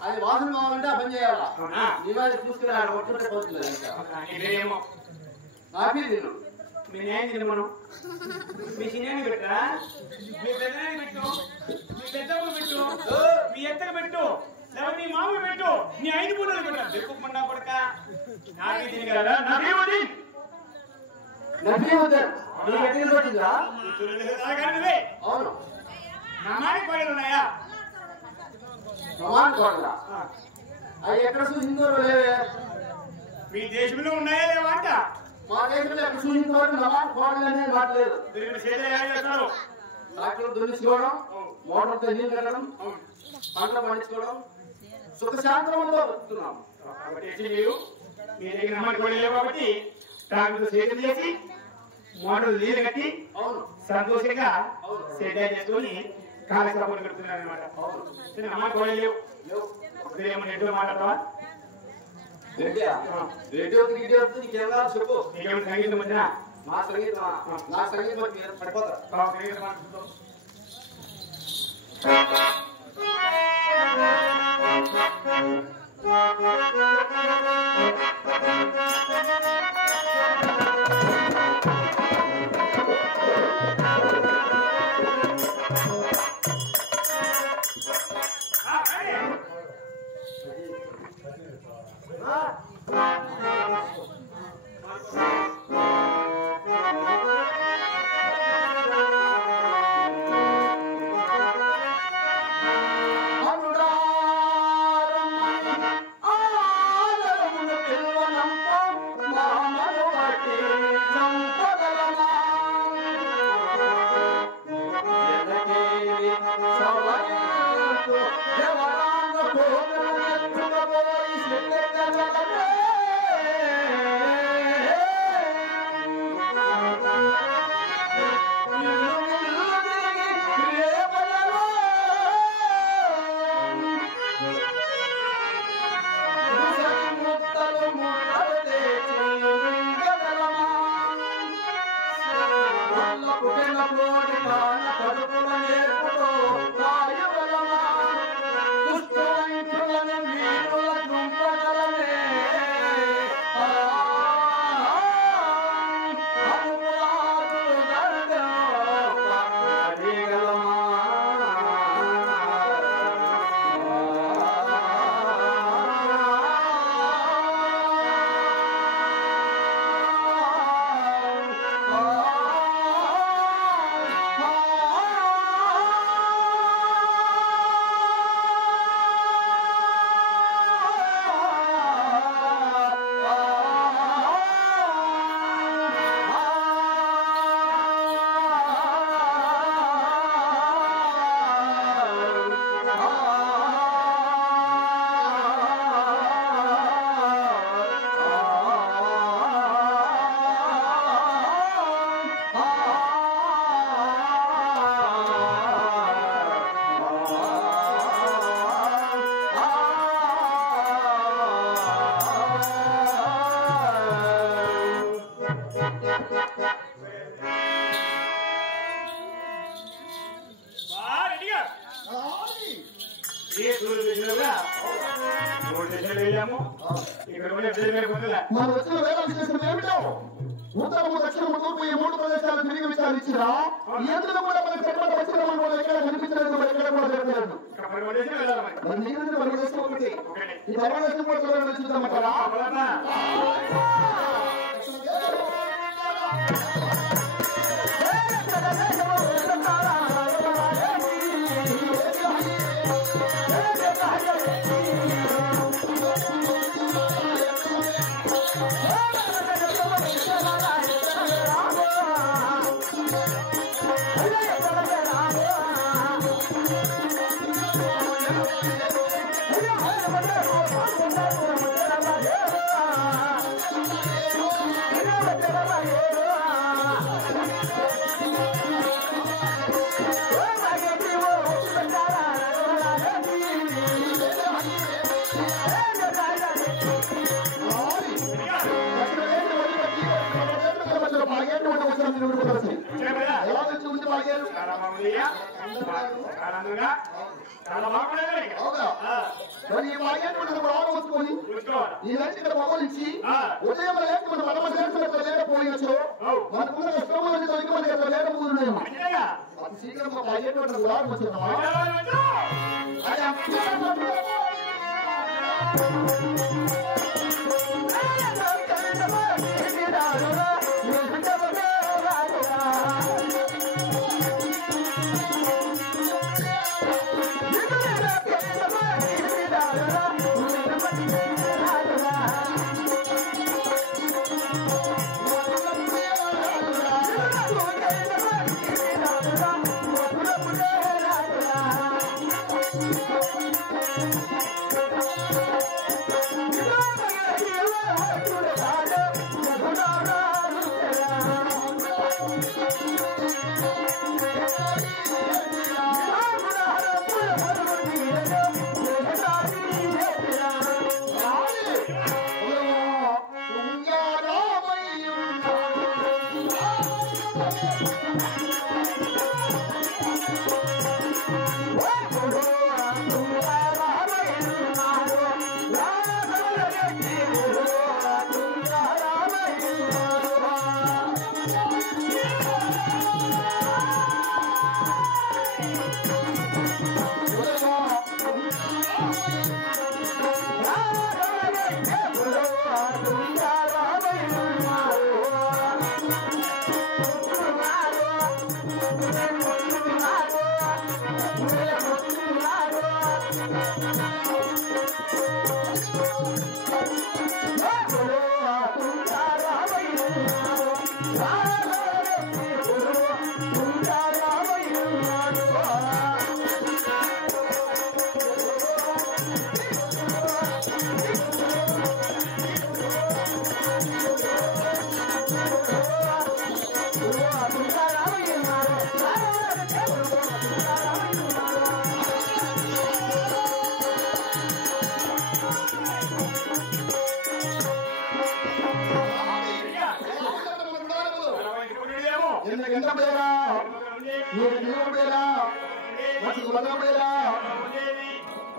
అది వాసన కావాలంటే పని చేయాలా చూసుకుని కొట్టుకుంటే పోతుంది నాకే తిను మీ న్యాయం తిను మనం మీ చిన్న పెట్టరా మీ పెద్దకి పెట్టు మీ పెద్దకు పెట్టు మీ ఎత్తకు పెట్టు లేకపోతే నీ మామూలు పెట్టు నీ ఐదు పూటలు పెట్టా దిక్కుకుండా కొడక నాకే తిని కదా అవును నమాని కోడలు ఉన్నాయా అవి ఎక్కడ చూసిందో లేవే మీ దేశంలో ఉన్నాయా లేవా అంట మా దేశంలో ఎక్కడ చూసిందో నమాన్ కోడలు అనేది మాట్లేదు ట్రాక్టర్ దున్నించుకోవడం మోటార్తో నీళ్ళు కట్టడం పంటలు పండించుకోవడం సుఖశాంతంలో బతుకుతున్నాం మీ దగ్గర నమాని కోడలు లేవు కాబట్టి ట్రాక్టర్ సేకరణ చేసి మోటార్లు నీళ్ళు కట్టి సంతోషంగా సేద్యం చేసుకుని కాలక్షేపం గడుపుతున్నారు అనమాట. నమాని కోడలు లేవు ఏమన్నా ఎటు మాట్లాడతావా రేడియో చెప్పు నీకేమైనా సంగీతం వచ్చినా మా సంగీతం నా సంగీతం పడిపోతా ఇక్కడ ఉండే ప్రజలు పొందలే మనం వచ్చిన వేళ విశేషం ఏమిటో ఉత్తరము దక్షిణము తూర్పు ఈ 3 ప్రదేశాలు తిరిగి విచారించిన ఎందుకు కూడా మనకి చెప్పడం వచ్చిన మనం ఎక్కడ కనిపించలేదు మరి ఎక్కడ కూడా జరగలేదు మరి నీకు పరమదేశం ఒకటి ఈ పరమదేశం కూడా చూద్దామంటారా ఈ రైతు ఇక్కడ మొబైల్ ఇచ్చి ఉదయం లేకపోతే మన లేకపోయచ్చు మనకున్న కష్టంలో తొలగి మనకి అక్కడ లేకపోతున్నాము అతి శీఘ్రం అయ్యేటువంటి ఉదాహరణ వచ్చిందమ్మా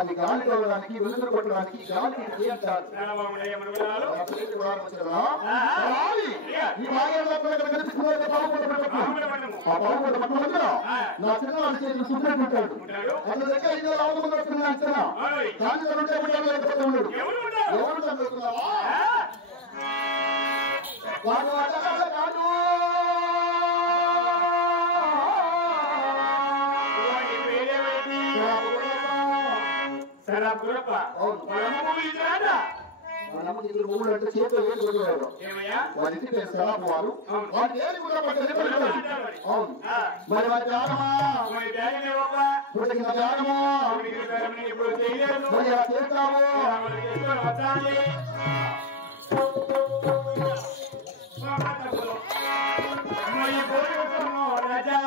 అది గాలి తోలడానికి వెలుగులు కొట్టడానికి గాలికి ఈ మాయలో కనిపిస్తుంది నా చిన్న చూసినట్టుంటాడు అతని దగ్గర 5 రావుల మంది వస్తుంది అంచనా గాలి ఉంటే లేకపోతే ఉన్నాడు ఎవరు చదువుతున్నావా కాదు చేతిలో ఏది కొట్టేవాడు వారి ఇంటి పేరు సలాపు వారు వారి ఏది కూడా అవును మరి వారి త్యాగమా పుట్టిన త్యాగమా మరి అలా చేస్తాము రాజా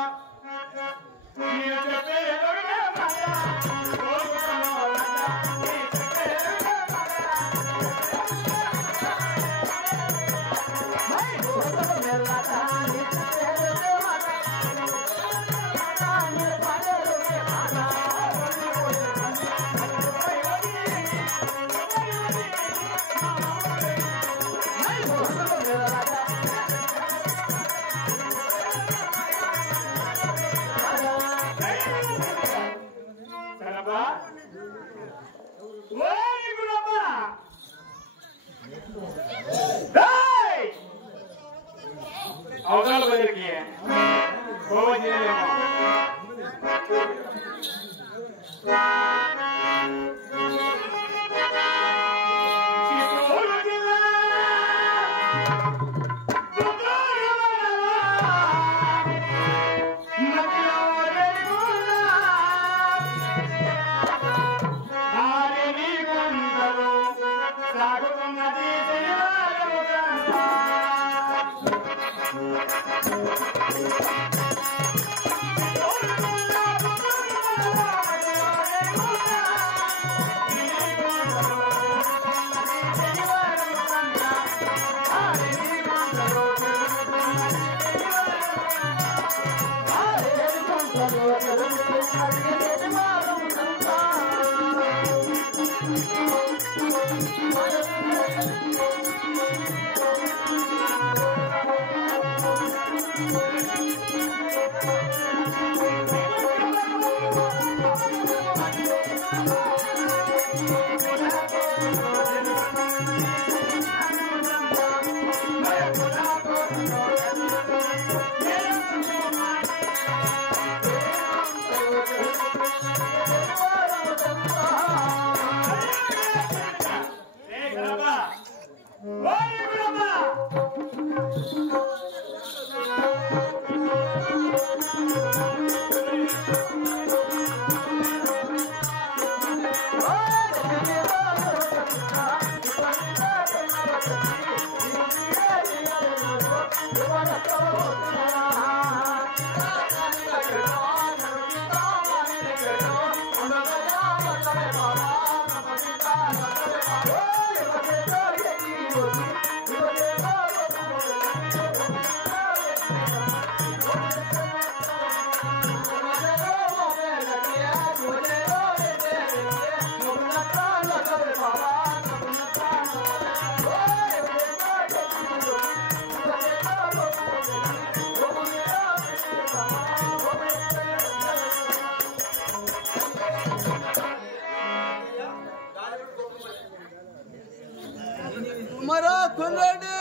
మరో కొండండి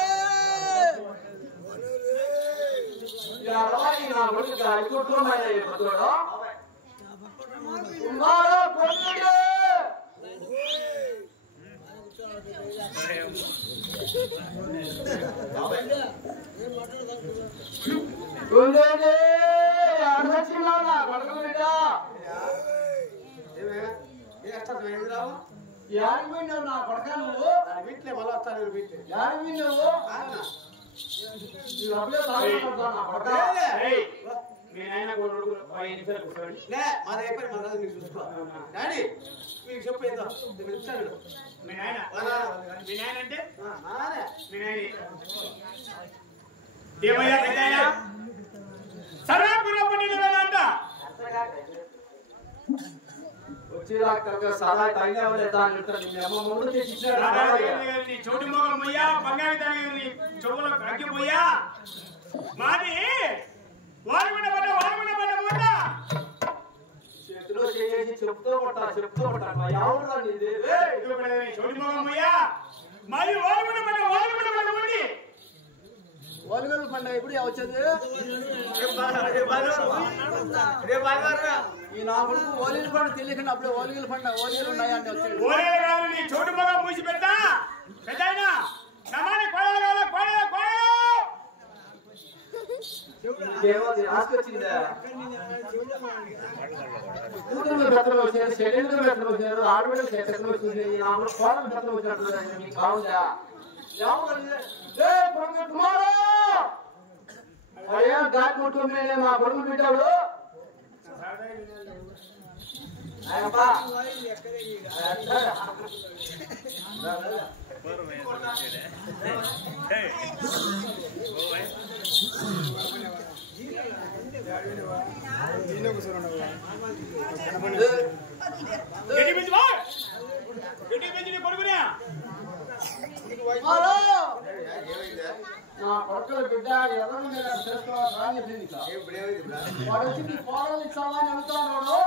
నా కొడక నువ్వు వీటిలే మళ్ళీ వస్తాను నువ్వు మీ నాయన మీకు చెప్పేద్దాం మీ నాయన అంటే మీ నాయన ఏమయ్యా పెద్దయ్య సర్వాపురం అంట సదా చోటు మొగం పోయా బంగారు తల్లి చెవులో కక్కిపోయా మాది వాడుకున్న పడ్డ చేతిలో చేసి చెప్తూ కొట్టా చోటు మొగం పోయా మాది వాడుకున్న పడ్డ ఉండి ఓలుగోలు పండుగ ఎప్పుడు వచ్చేది ఈ నా కొడుకు ఓలీలు పండుగ తెలియకుండా అప్పుడే ఓలుగోలు పండుగ ఓలీలు ఉన్నాయంటే వచ్చేది చోటు మొగం మూసి పెద్ద పెద్దాయన సమాని కోడలు ఆసుకొచ్చిందా కూతురు బెత్తలు వచ్చారు శరీరం బెత్తలు వచ్చారు ఆడబిడ్డలు బెత్తలు వచ్చింది నాకు కోడలు బెత్తలు వచ్చినట్టు మీకు బాగుందా అయ్యా గాలి ముట్టుకునే మా కొడుకు బిడ్డడు నా కొడుకుల బిడ్డ ఎవరు చేసుకోవాలి వాడు వచ్చి నీ ఫోటోలు ఇస్తామని అడుగుతున్నాడు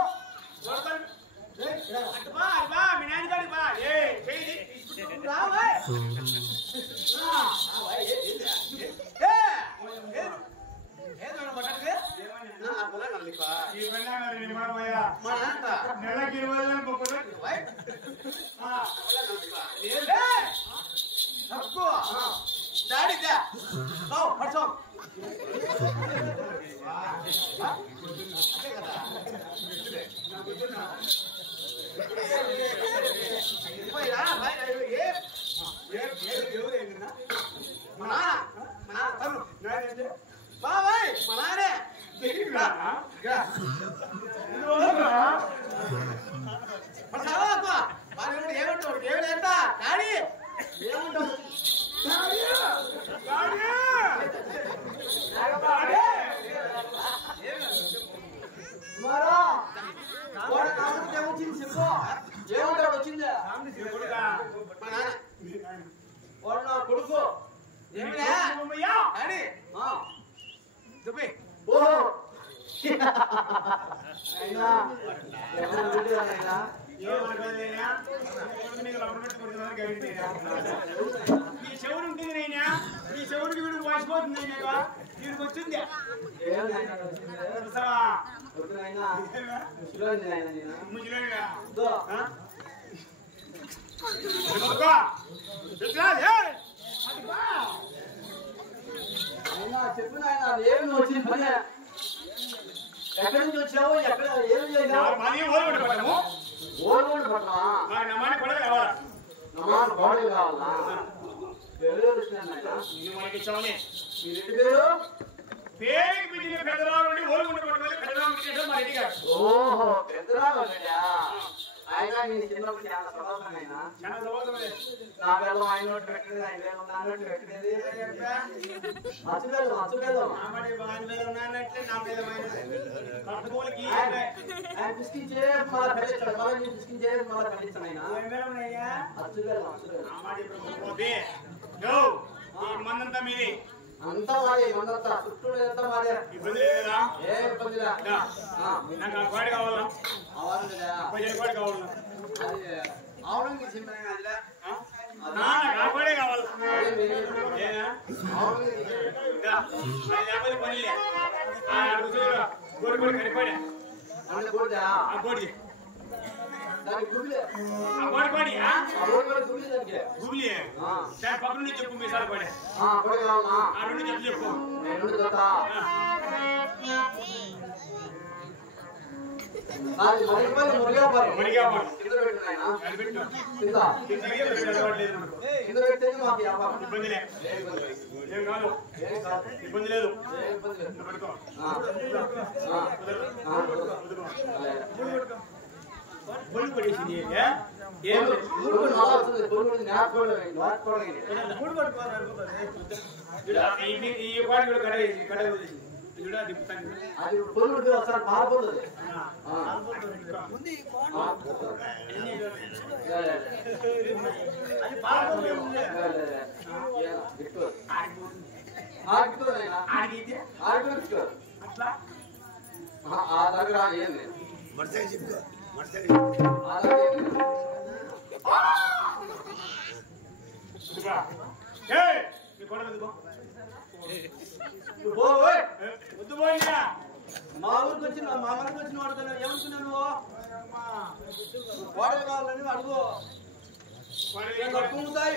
నెలకి 20,000 డాడీ ఏమంటాడు వచ్చిందా వాడు నా కొడుకు ఓహో అయినా ఈ చెవుడు ఉంటుంది నైనా ఈ చెవుడికి వీడు వాసిపోతుంది వీడికి వచ్చింది చెప్పు నాయన ఏమి వచ్చింది పని ఎక్కడి నుంచి వచ్చావు ఎక్కడ ఏం చేసావు ఓల్గొండ పట్టణమా నమాన గోడలు కావాలా పేరు ఓహో పెద్దరావు ఆయన నేను చిన్నప్పుడు చాలా స్వభావం అయినా నా పిల్లలు ఆయన నోటి పెట్టేది ఆయన నా నోటి పెట్టేది అచ్చుకెళ్దాం ఆయన పిసికించే మళ్ళీ కట్టించాడు మళ్ళీ నేను పిసికించే మళ్ళీ కట్టించాను ఆయన అచ్చుకెళ్దాం మందంతా మీది అంతా వాడే మందంతా చుట్టూ అంతా వాడే ఇబ్బంది లేదా ఏ ఇబ్బంది నాకు ఆ పాడి కావాలా పాడి కావాలా అది ఆవులంగి సింహమే అదిలే ఆ పాడే కావాలా పనిలే కోడి కోడి కడిపోయా అన్న కోడిదా ఆ కోడి దానికి గుబిలే ఆ కోడి కోడి ఆ కోడి గుబిలే దానికి గుబిలే సార్ పక్కన నుంచి చెప్పు మీ సార్ కోడి కోడి కావాలా ఆ రెండు చెప్పు రెండు జత అది మరిపల్లి మురిగాపురం కింద పెట్టు నాయన కింద పెట్టేది మాకు వ్యాపారం ఇబ్బంది లేదు ఏం కాదు ఇబ్బంది లేదు బొల్లు పడేసింది ఈ పాడి కూడా కడ అది పొల్లుడు ఒకసారి మారకూడదు ఆ దగ్గర ఏం లేదు మా ఊరికి వచ్చిన మా మనకు వచ్చిన వాడుతున్నా ఏమనుకున్నా నువ్వు వాడలు కావాలని అడుగు అడుగుతాయి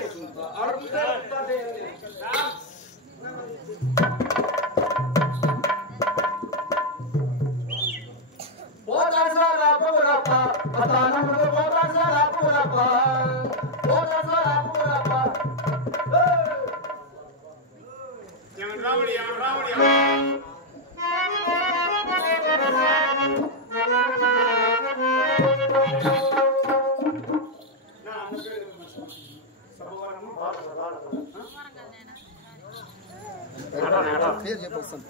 రాముడి రాముడి పేరు చెప్పొస్తాను